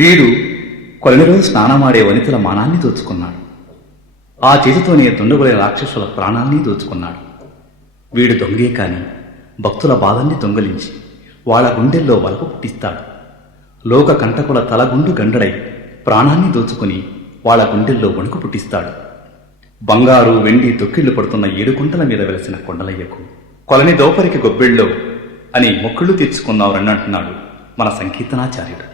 వీడు కొలనిలో స్నానమాడే వనితల మానాన్ని దోచుకున్నాడు. ఆ చేతితోనే దుండగులైన రాక్షసుల ప్రాణాన్ని దోచుకున్నాడు. వీడు దొంగే కాని భక్తుల బాధల్ని దొంగలించి వాళ్ళ గుండెల్లో వలపు పుట్టిస్తాడు. లోక కంటకుల తలగుండు గండడై ప్రాణాన్ని దోచుకుని వాళ్ళ గుండెల్లో వణుకు పుట్టిస్తాడు. బంగారు వెండి తొక్కిళ్లు పడుతున్న 7 కుంటల మీద వెలసిన కొండలయ్యకు కొలని దోపరికి గొబ్బెళ్ళో అని మొక్కుళ్ళు తీర్చుకున్నారన్నంటున్నాడు మన సంకీర్తనాచార్యుడు.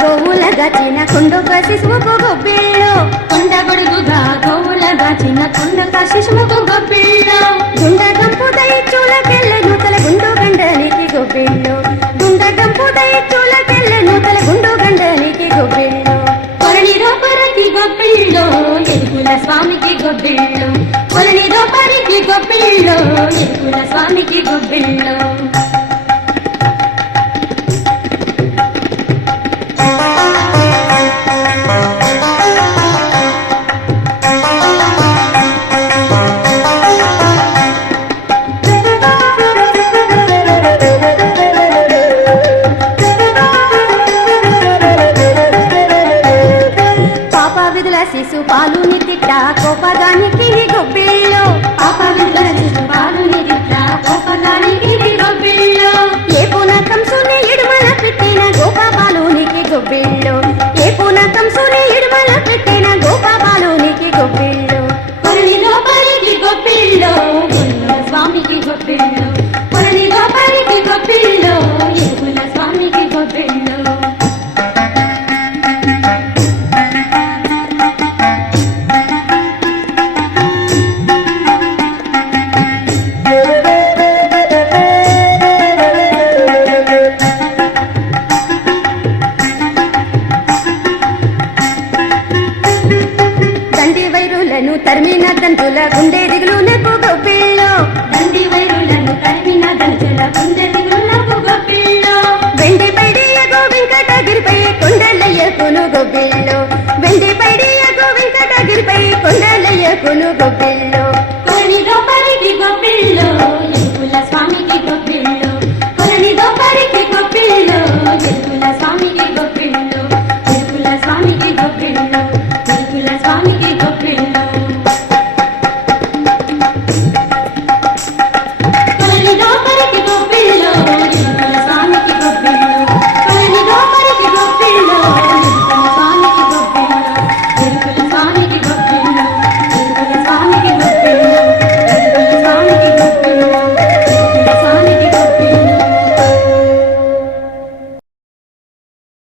గోవులగాచిన కొండొక శిశువుకు గొబ్బిళ్ళు కొండగొడుగుగా గోవులగాచిన కొండొక శిశువుకు గొబ్బిళ్ళు గుండగంపు దయచూల తెల్ల నూతల గుండు గండనికి గొబ్బిళ్ళు గుండగంపు దయచూల తెల్ల నూతల గుండు గండనికి గొబ్బిళ్ళు కొలనిదో పరికి గొబ్బిళ్ళు ఎరుకుల స్వామికి గొబ్బిళ్ళు కొలనిదో పరికి గొబ్బిళ్ళు ఎరుకుల స్వామికి గొబ్బిళ్ళు. శిశు పాలుని తిట్ట కోపదానికి గొబ్బిళ్ళు పాపవిద్ల శిశు పాలుని తిట్ట కోపదానికి గొబ్బిళ్ళు ఏ పూనకం సుని ఇడుమల పెట్టిన గోపాలునికి గొబ్బిళ్ళు ఏ పూనకం సుని ఇడుమల పెట్టిన గోపాలునికి గొబ్బిళ్ళు కొలనిలో పరికి గొబ్బిళ్ళు స్వామికి గొబ్బిళ్ళు కొలనిలో పరికి గొబ్బిళ్ళు ఎరుకుల స్వామికి గొబ్బిళ్ళు. తరిమిన తంతుల గుండె